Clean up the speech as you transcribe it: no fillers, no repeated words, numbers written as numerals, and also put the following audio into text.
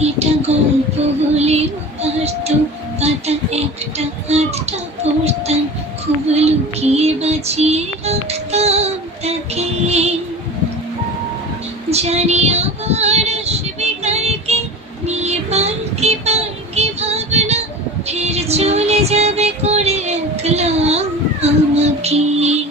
এটা গল্প হলেও পারত, পাতা একটা আধটা পড়তাম, খুব লুকিয়ে বাঁচিয়ে রাখতাম তাকে। জানি আবার আসবে কালকে, নিয়ে পালকে পালকে ভাবনা, ফের চলে যাবে করে একলা আমাকে।